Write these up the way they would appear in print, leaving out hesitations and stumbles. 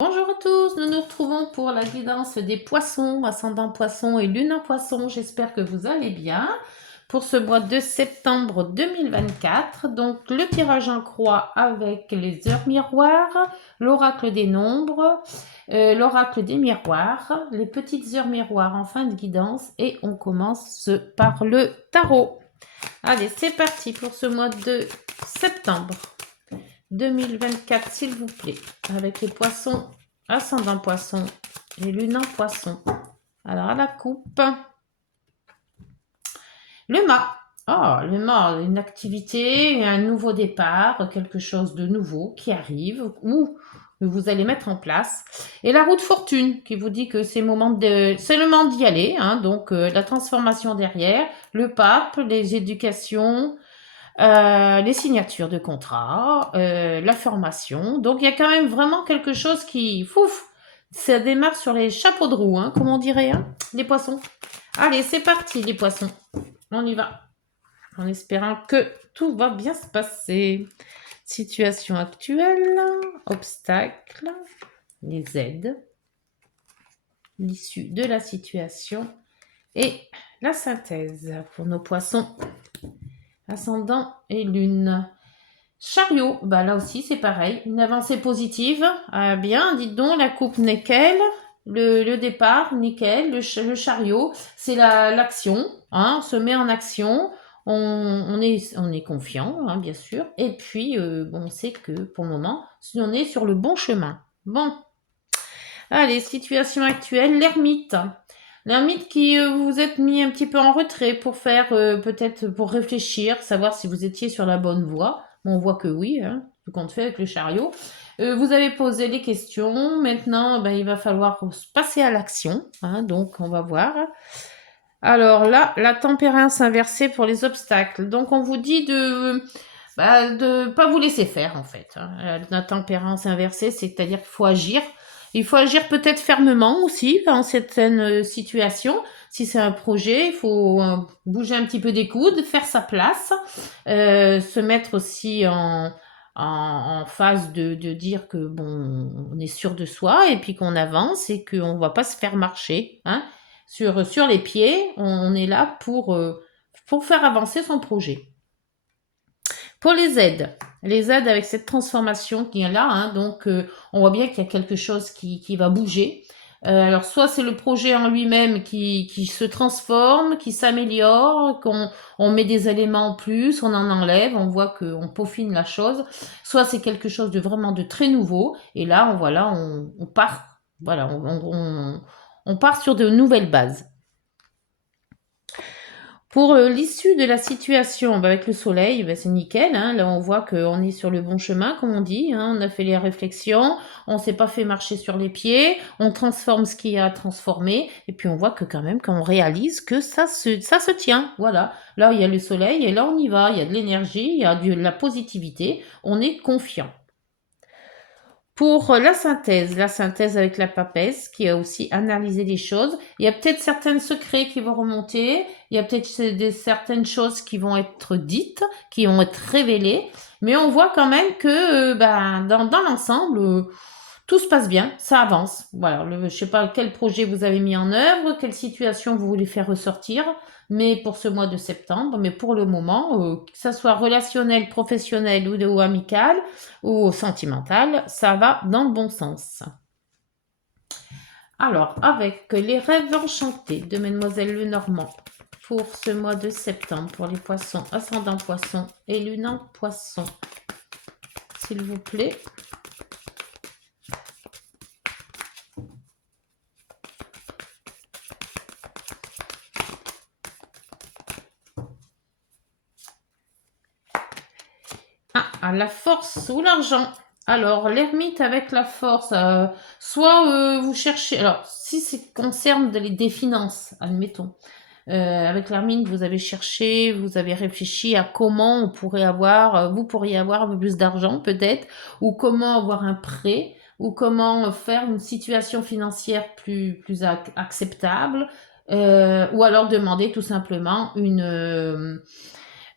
Bonjour à tous, nous nous retrouvons pour la guidance des poissons, ascendant poisson et lune en poisson. J'espère que vous allez bien. Pour ce mois de septembre 2024, donc le tirage en croix avec les heures miroirs, l'oracle des nombres, l'oracle des miroirs, les petites heures miroirs en fin de guidance et on commence par le tarot. Allez, c'est parti pour ce mois de septembre 2024, s'il vous plaît, avec les poissons, ascendant poisson et lune en poisson. Alors, à la coupe, le mât. Oh, le mât, une activité, un nouveau départ, quelque chose de nouveau qui arrive ou vous allez mettre en place. Et la roue de fortune qui vous dit que c'est le moment d'y aller, hein, donc la transformation derrière, le pape, les éducations, les signatures de contrat, la formation. Donc il y a quand même vraiment quelque chose qui... Fouf, ça démarre sur les chapeaux de roue, hein, comme on dirait, hein, les poissons. Allez, c'est parti les poissons. On y va. En espérant que tout va bien se passer. Situation actuelle, obstacles, les aides, l'issue de la situation et la synthèse pour nos poissons ascendant et lune. Chariot, bah là aussi c'est pareil, une avancée positive, bien, dites donc, la coupe nickel, le départ nickel, le chariot, c'est l'action, hein, on se met en action, on est confiant, hein, bien sûr, et puis bon, on sait que pour le moment, on est sur le bon chemin. Bon, allez, situation actuelle, l'ermite. L'ermite qui vous êtes mis un petit peu en retrait pour faire, peut-être pour réfléchir, savoir si vous étiez sur la bonne voie. Bon, on voit que oui, hein, tout compte fait avec le chariot. Vous avez posé les questions. Maintenant, ben, il va falloir passer à l'action. Hein, donc, on va voir. Alors là, la tempérance inversée pour les obstacles. Donc, on vous dit de pas vous laisser faire, en fait. Hein. La tempérance inversée, c'est-à-dire qu'il faut agir. Il faut agir peut-être fermement aussi dans certaines situations. Si c'est un projet, il faut bouger un petit peu des coudes, faire sa place, se mettre aussi en phase de dire que bon, on est sûr de soi et puis qu'on avance et qu'on ne va pas se faire marcher. Hein. Sur les pieds, on est là pour faire avancer son projet. Pour les aides avec cette transformation qui est là, hein, donc on voit bien qu'il y a quelque chose qui va bouger. Alors soit c'est le projet en lui-même qui se transforme, qui s'améliore, qu'on met des éléments en plus, on en enlève, on voit qu'on peaufine la chose. Soit c'est quelque chose de vraiment de très nouveau, et là on part, voilà, on part sur de nouvelles bases. Pour l'issue de la situation avec le soleil, c'est nickel. Hein. Là, on voit qu'on est sur le bon chemin, comme on dit. Hein. On a fait les réflexions, on ne s'est pas fait marcher sur les pieds, on transforme ce qui a transformé, et puis on voit que quand même, quand on réalise que ça se tient. Voilà. Là, il y a le soleil, et là, on y va. Il y a de l'énergie, il y a de la positivité. On est confiant. Pour la synthèse avec la papesse qui a aussi analysé les choses, il y a peut-être certains secrets qui vont remonter, il y a peut-être certaines choses qui vont être dites, qui vont être révélées, mais on voit quand même que dans l'ensemble, tout se passe bien, ça avance. Voilà, je ne sais pas quel projet vous avez mis en œuvre, quelle situation vous voulez faire ressortir, mais pour ce mois de septembre, mais pour le moment, que ça soit relationnel, professionnel ou amical ou sentimental, ça va dans le bon sens. Alors, avec les rêves enchantés de Mademoiselle Lenormand pour ce mois de septembre, pour les poissons, ascendant poisson et lune en poisson, s'il vous plaît. Ah, la force ou l'argent. Alors, l'ermite avec la force, soit vous cherchez, alors si ça concerne des finances, admettons, avec l'ermite, vous avez cherché, vous avez réfléchi à comment on pourrait avoir, vous pourriez avoir un peu plus d'argent peut-être, ou comment avoir un prêt, ou comment faire une situation financière plus acceptable, ou alors demander tout simplement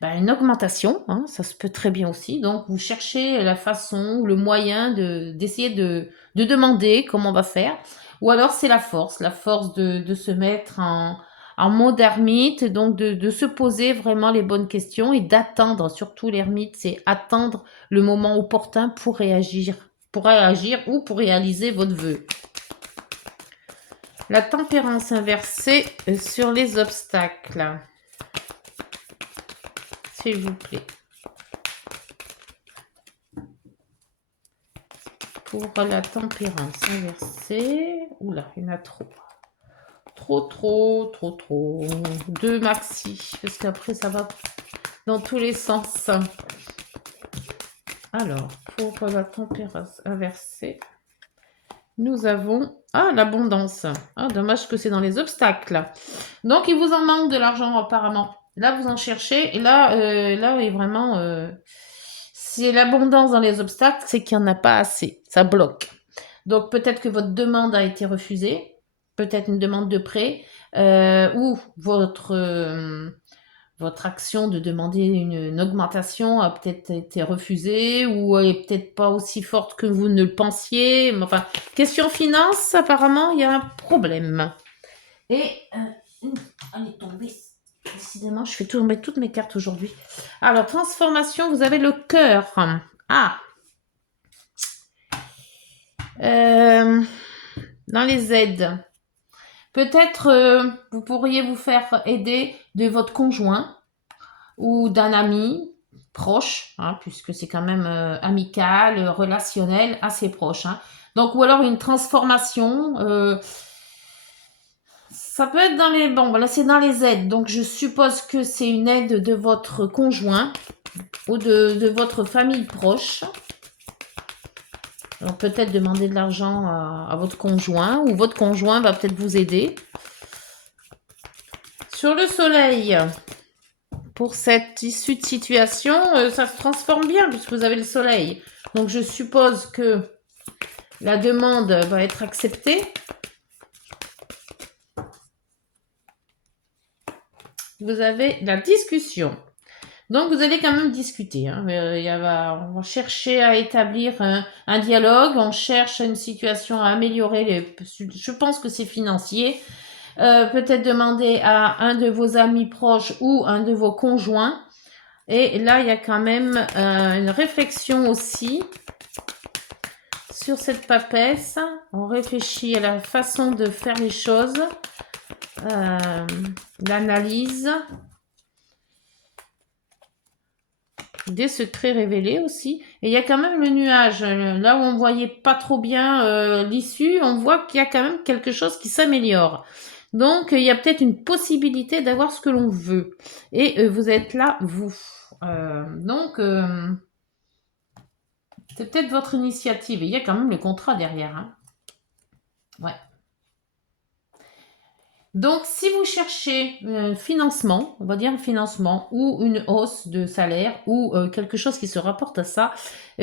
ben, une augmentation, hein, ça se peut très bien aussi. Donc, vous cherchez la façon, le moyen d'essayer de demander comment on va faire. Ou alors, c'est la force de se mettre en mode ermite, donc de se poser vraiment les bonnes questions et d'attendre, surtout l'ermite, c'est attendre le moment opportun pour réagir ou pour réaliser votre vœu. La tempérance inversée sur les obstacles. S'il vous plaît. Pour la tempérance inversée. Oula, il y en a trop. Trop. 2 maxi. Parce qu'après, ça va dans tous les sens. Alors, pour la tempérance inversée, nous avons... Ah, l'abondance. Ah, dommage que c'est dans les obstacles. Donc, il vous en manque de l'argent apparemment. Là, vous en cherchez. Et là, là, est vraiment... c'est l'abondance dans les obstacles, c'est qu'il n'y en a pas assez. Ça bloque. Donc, peut-être que votre demande a été refusée. Peut-être une demande de prêt. Ou votre action de demander une augmentation a peut-être été refusée ou est peut-être pas aussi forte que vous ne le pensiez. Enfin, question finance, apparemment, il y a un problème. Et elle est tombée. Décidément, je fais tomber toutes mes cartes aujourd'hui. Alors, transformation, vous avez le cœur. Ah. Dans les aides. Peut-être vous pourriez vous faire aider de votre conjoint ou d'un ami proche, hein, puisque c'est quand même amical, relationnel, assez proche. Hein. Donc, ou alors une transformation. Ça peut être dans les... Bon, voilà, c'est dans les aides. Donc, je suppose que c'est une aide de votre conjoint ou de votre famille proche. Alors, peut-être demander de l'argent à votre conjoint ou votre conjoint va peut-être vous aider. Sur le soleil, pour cette issue de situation, ça se transforme bien puisque vous avez le soleil. Donc, je suppose que la demande va être acceptée. Vous avez la discussion. Donc, vous allez quand même discuter. Hein. On va chercher à établir un dialogue. On cherche une situation à améliorer. Je pense que c'est financier. Peut-être demander à un de vos amis proches ou un de vos conjoints. Et là, il y a quand même une réflexion aussi sur cette papesse. On réfléchit à la façon de faire les choses. L'analyse. Des secrets révélés aussi. Et il y a quand même le nuage. Là où on voyait pas trop bien l'issue, on voit qu'il y a quand même quelque chose qui s'améliore. Donc, il y a peut-être une possibilité d'avoir ce que l'on veut. Et vous êtes là, vous. Donc, c'est peut-être votre initiative. Et il y a quand même le contrat derrière. Hein. Ouais. Donc, si vous cherchez un financement, on va dire un financement ou une hausse de salaire ou quelque chose qui se rapporte à ça,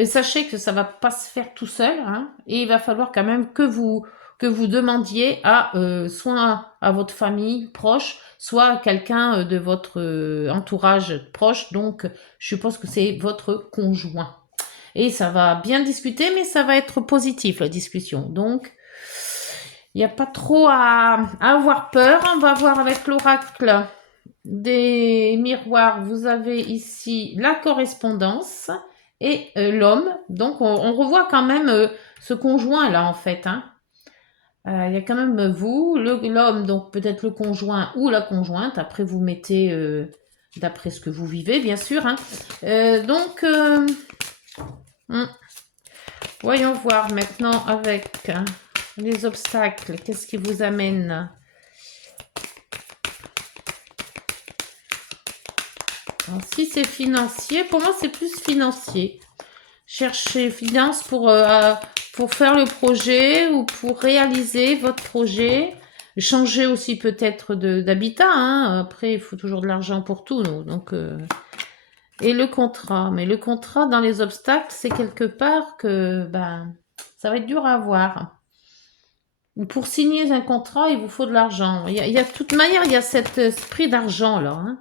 sachez que ça va pas se faire tout seul hein, et il va falloir quand même que vous demandiez à soit à votre famille proche, soit à quelqu'un de votre entourage proche. Donc, je suppose que c'est votre conjoint. Et ça va bien discuter, mais ça va être positif la discussion. Donc, il n'y a pas trop à avoir peur. On va voir avec l'oracle des miroirs. Vous avez ici la correspondance et l'homme. Donc, on revoit quand même ce conjoint-là, en fait. Hein. Il y a quand même vous, l'homme, donc peut-être le conjoint ou la conjointe. Après, vous mettez d'après ce que vous vivez, bien sûr. Hein. Donc, voyons voir maintenant avec... les obstacles, qu'est-ce qui vous amène? Alors, si c'est financier, pour moi c'est plus financier. Cherchez finance pour faire le projet ou pour réaliser votre projet. Changer aussi peut-être d'habitat. Hein. Après, il faut toujours de l'argent pour tout. Nous. Donc, et le contrat. Mais le contrat dans les obstacles, c'est quelque part que ben, ça va être dur à avoir. Pour signer un contrat, il vous faut de l'argent. Il y a de toute manière, il y a cet esprit d'argent là. Hein.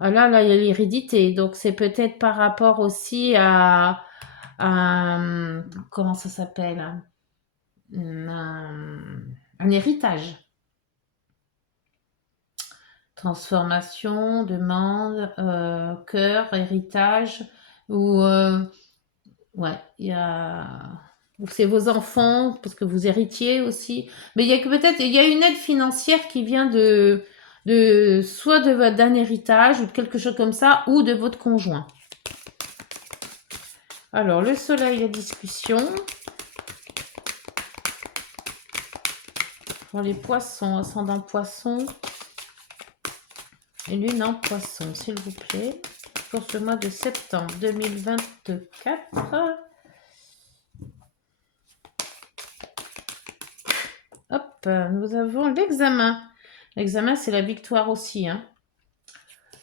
Ah là, il y a l'hérédité. Donc, c'est peut-être par rapport aussi à, comment ça s'appelle? Un héritage. Transformation, demande, cœur, héritage. Ou, ouais, il y a... Ou c'est vos enfants, parce que vous héritiez aussi. Mais il y a que peut-être, il y a une aide financière qui vient de soit d'un héritage ou de quelque chose comme ça, ou de votre conjoint. Alors, le soleil, la discussion. Pour les poissons, ascendant poisson. Et lune en poisson, s'il vous plaît. Pour ce mois de septembre 2024. Hop, nous avons l'examen. L'examen, c'est la victoire aussi. Hein.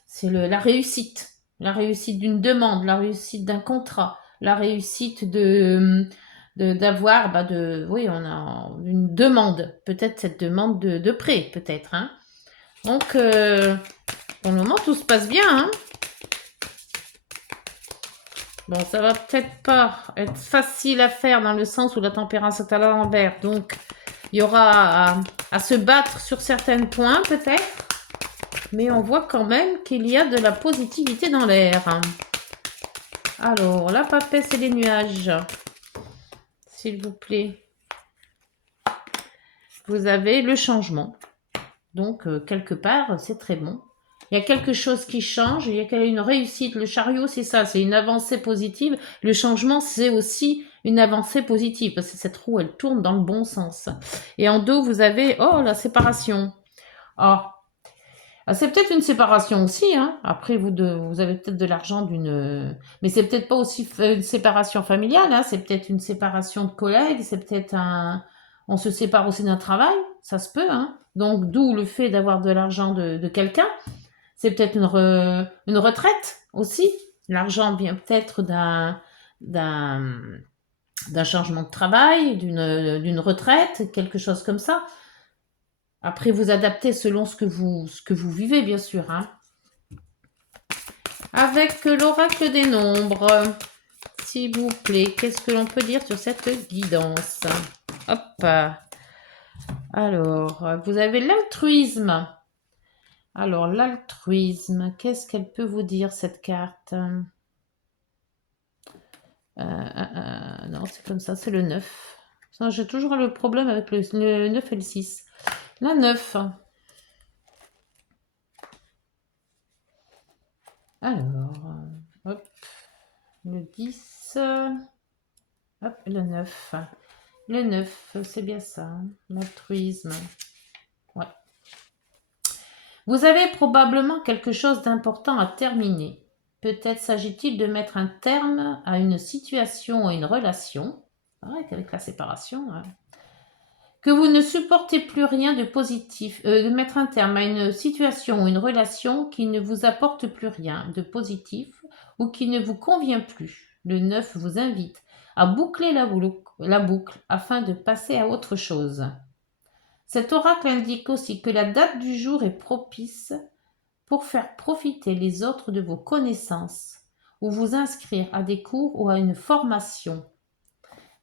C'est la réussite. La réussite d'une demande, la réussite d'un contrat, la réussite d'avoir, oui, on a une demande. Peut-être cette demande de prêt, peut-être. Hein. Donc, pour le moment, tout se passe bien. Hein. Bon, ça va peut-être pas être facile à faire dans le sens où la tempérance est à l'envers. Donc, il y aura à se battre sur certains points, peut-être. Mais on voit quand même qu'il y a de la positivité dans l'air. Alors, la papesse et les nuages. S'il vous plaît. Vous avez le changement. Donc, quelque part, c'est très bon. Il y a quelque chose qui change, il y a une réussite. Le chariot, c'est ça, c'est une avancée positive. Le changement, c'est aussi une avancée positive, parce que cette roue, elle tourne dans le bon sens. Et en dos, vous avez, oh, la séparation. Ah, c'est peut-être une séparation aussi. Hein. Après, vous avez peut-être de l'argent d'une... Mais c'est peut-être pas aussi une séparation familiale. Hein. C'est peut-être une séparation de collègues. C'est peut-être un... On se sépare aussi d'un travail. Ça se peut. Hein. Donc, d'où le fait d'avoir de l'argent de quelqu'un. C'est peut-être une retraite aussi. L'argent vient peut-être d'un changement de travail, d'une retraite, quelque chose comme ça. Après, vous adaptez selon ce que vous vivez, bien sûr. Hein. Avec l'oracle des nombres, s'il vous plaît, qu'est-ce que l'on peut dire sur cette guidance? Hop. Alors, vous avez l'altruisme. Alors, l'altruisme, qu'est-ce qu'elle peut vous dire, cette carte? Non, c'est comme ça, c'est le 9. J'ai toujours le problème avec le 9 et le 6. La 9. Alors, hop, le 10. Hop, le 9. Le 9, c'est bien ça, hein, l'altruisme. Ouais. Vous avez probablement quelque chose d'important à terminer. Peut-être s'agit-il de mettre un terme à une situation ou une relation. Avec la séparation. Hein. Que vous ne supportez plus rien de positif. De mettre un terme à une situation ou une relation qui ne vous apporte plus rien de positif ou qui ne vous convient plus. Le 9 vous invite à boucler la boucle afin de passer à autre chose. Cet oracle indique aussi que la date du jour est propice pour faire profiter les autres de vos connaissances ou vous inscrire à des cours ou à une formation.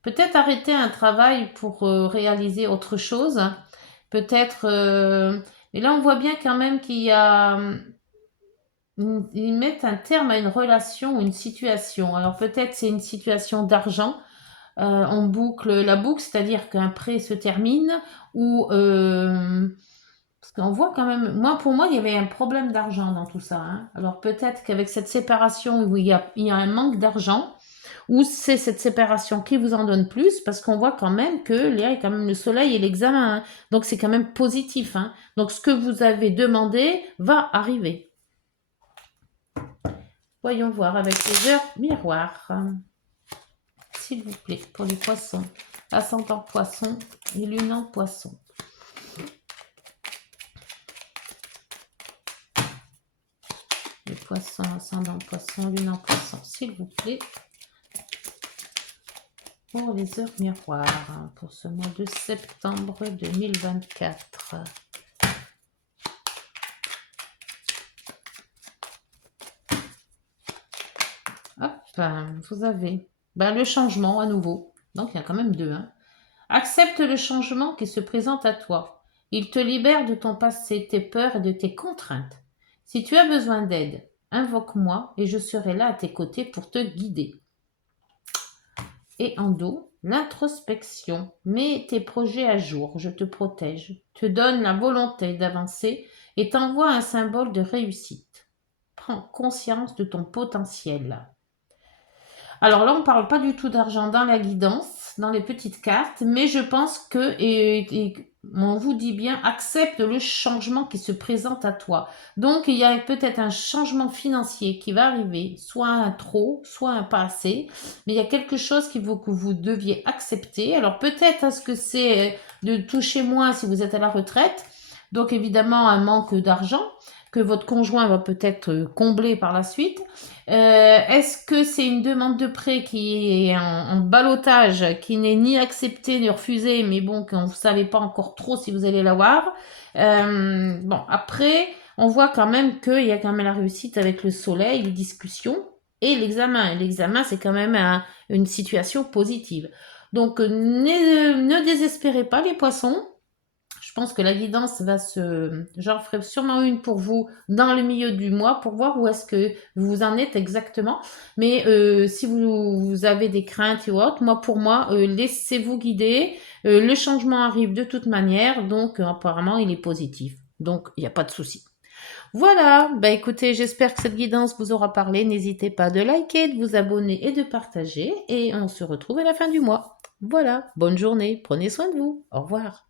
Peut-être arrêter un travail pour réaliser autre chose. Peut-être... et là, on voit bien quand même qu'il y a... Ils mettent un terme à une relation ou une situation. Alors peut-être c'est une situation d'argent. On boucle la boucle, c'est-à-dire qu'un prêt se termine ou... parce qu'on voit quand même... Pour moi, il y avait un problème d'argent dans tout ça. Hein. Alors peut-être qu'avec cette séparation où il y a un manque d'argent, ou c'est cette séparation qui vous en donne plus, parce qu'on voit quand même que là, il y a quand même le soleil et l'examen. Hein. Donc c'est quand même positif. Hein. Donc ce que vous avez demandé va arriver. Voyons voir avec les heures miroirs. S'il vous plaît, pour les poissons. Ascendant poisson et lune en poisson. Les poissons, ascendant poisson, lune en poisson, s'il vous plaît. Pour les heures miroirs, pour ce mois de septembre 2024. Vous avez le changement à nouveau. Donc il y a quand même deux. Hein. Accepte le changement qui se présente à toi. Il te libère de ton passé, tes peurs et de tes contraintes. Si tu as besoin d'aide, invoque-moi et je serai là à tes côtés pour te guider. Et en dos, l'introspection. Mets tes projets à jour, je te protège, te donne la volonté d'avancer et t'envoie un symbole de réussite. Prends conscience de ton potentiel. Alors là, on ne parle pas du tout d'argent dans la guidance, dans les petites cartes, mais je pense que, on vous dit bien, accepte le changement qui se présente à toi. Donc, il y a peut-être un changement financier qui va arriver, soit un trop, soit un pas assez, mais il y a quelque chose qu'il faut que vous deviez accepter. Alors, peut-être est-ce que c'est de toucher moins si vous êtes à la retraite, donc évidemment un manque d'argent que votre conjoint va peut-être combler par la suite. Est-ce que c'est une demande de prêt qui est en ballottage, qui n'est ni acceptée ni refusée, mais bon, qu'on ne savez pas encore trop si vous allez l'avoir. Bon, après, on voit quand même qu'il y a quand même la réussite avec le soleil, les discussions et l'examen. L'examen, c'est quand même une situation positive. Donc, ne désespérez pas les poissons. Je pense que la guidance va se... J'en ferai sûrement une pour vous dans le milieu du mois pour voir où est-ce que vous en êtes exactement. Mais si vous avez des craintes et autres, pour moi, laissez-vous guider. Le changement arrive de toute manière, donc apparemment, il est positif. Donc, il n'y a pas de souci. Voilà, écoutez, j'espère que cette guidance vous aura parlé. N'hésitez pas de liker, de vous abonner et de partager. Et on se retrouve à la fin du mois. Voilà, bonne journée, prenez soin de vous. Au revoir.